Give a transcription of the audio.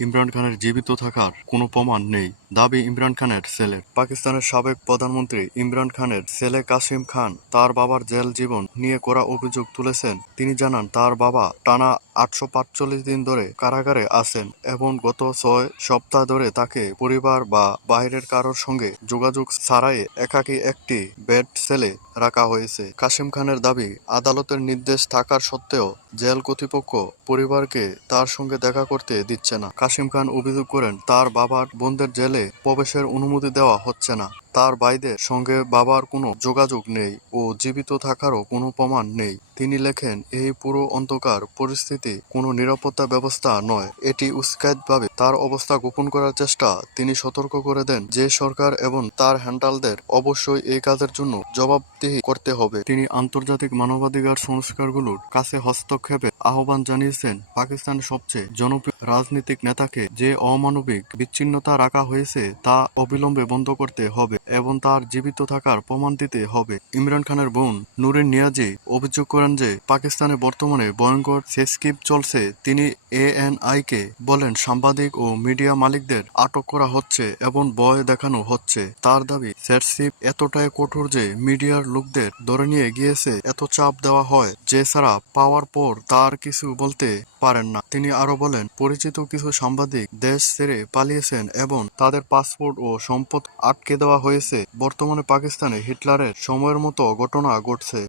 ইমরান খানের জীবিত থাকার কোনো প্রমাণ নেই। দাবি ইমরান খানের ছেলের। পাকিস্তানের সাবেক প্রধানমন্ত্রী ইমরান খানের ছেলে কাসিম খান তার বাবার জেল জীবন নিয়ে করা অভিযোগ তুলেছেন। তিনি জানান, তার বাবা টানা আটশো দিন ধরে কারাগারে আছেন এবং গত ছয় সপ্তাহ ধরে তাকে পরিবার বা বাইরের কারোর সঙ্গে যোগাযোগ ছাড়াই একাকী একটি বেড সেলে রাখা হয়েছে। কাসিম খানের দাবি, আদালতের নির্দেশ থাকার সত্ত্বেও জেল কর্তৃপক্ষ পরিবারকে তার সঙ্গে দেখা করতে দিচ্ছে না। কাসিম খান অভিযোগ করেন, তার বাবার বোনদের জেলে প্রবেশের অনুমতি দেওয়া হচ্ছে না। তার ভাইদের সঙ্গে বাবার কোনো যোগাযোগ নেই ও জীবিত থাকারও কোনো প্রমাণ নেই। তিনি লেখেন, এই পুরো অন্ধকার পরিস্থিতি কোনো নিরাপত্তা ব্যবস্থা নয়। এটি উস্কাইতভাবে তার অবস্থা গোপন করার চেষ্টা তিনি সতর্ক করে দেন যে সরকার এবং তার হ্যান্ডালদের অবশ্যই এই কাজের জন্য জবাবদিহি করতে হবে। তিনি আন্তর্জাতিক মানবাধিকার সংস্কারগুলোর কাছে হস্তক্ষেপে আহ্বান জানিয়েছেন পাকিস্তানের সবচেয়ে জনপ্রিয় রাজনৈতিক নেতাকে যে অমানবিক বিচ্ছিন্নতা রাখা হয়েছে তা অবিলম্বে বন্ধ করতে হবে এবং তার জীবিত থাকার প্রমাণ দিতে হবে। ইমরান খানের বোন নুরিন নিয়াজি অভিযোগ করেন যে, পাকিস্তানে বর্তমানে ভয়ঙ্কর সেসকিপ চলছে। তিনি এএনআই কে বলেন, সাংবাদিক ও মিডিয়া মালিকদের আটক করা হচ্ছে এবং ভয় দেখানো হচ্ছে। তার দাবি সেটশিপ এতটাই কঠোর যে মিডিয়ার লোকদের ধরে নিয়ে গিয়েছে, এত চাপ দেওয়া হয়, যে ছাড়া পাওয়ার পর তার কিছু বলতে পারেন না। তিনি আরও বলেন, পরিচিত কিছু সাংবাদিক দেশ ছেড়ে পালিয়েছেন এবং তাদের পাসপোর্ট ও সম্পদ আটকে দেওয়া হয়েছে। বর্তমানে পাকিস্তানে হিটলারের সময়ের মতো ঘটনা ঘটছে।